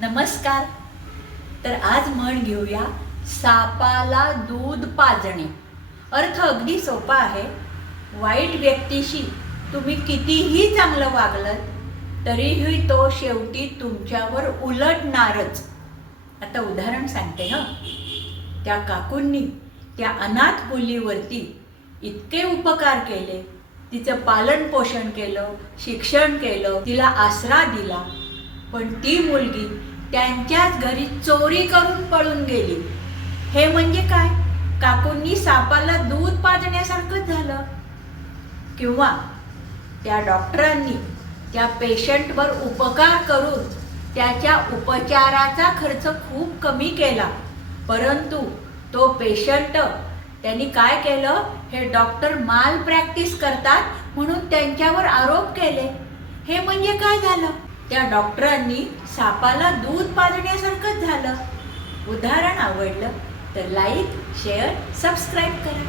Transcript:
नमस्कार. तर आज म्हण घेऊया सापाला दूध पाजणे. अर्थ अगदी सोपा आहे. वाईट व्यक्तीशी तुम्ही कितीही चांगलं वागलात तरीही तो शेवटी तुमच्यावर उलटणारच. आता उदाहरण सांगते ना. त्या काकूंनी त्या अनाथ मुलीवरती इतके उपकार केले, तिचं पालन पोषण केलं, शिक्षण केलं, तिला आसरा दिला, पण ती मुलगी त्यांच्याच घरी चोरी करून पळून गेली. हे म्हणजे काय? काकूंनी सापाला दूध पाजण्यासारखंच झालं. किंवा त्या डॉक्टरांनी त्या पेशंटवर उपकार करून त्याच्या उपचाराचा खर्च खूप कमी केला, परंतु तो पेशंट त्यांनी काय केलं, हे डॉक्टर माल प्रॅक्टिस करतात म्हणून त्यांच्यावर आरोप केले. हे म्हणजे काय झालं? त्या डॉक्टरांनी सापाला दूध पाजण्यासारखंच झालं. उदाहरण आवडलं तर लाईक, शेअर, सबस्क्राईब करा.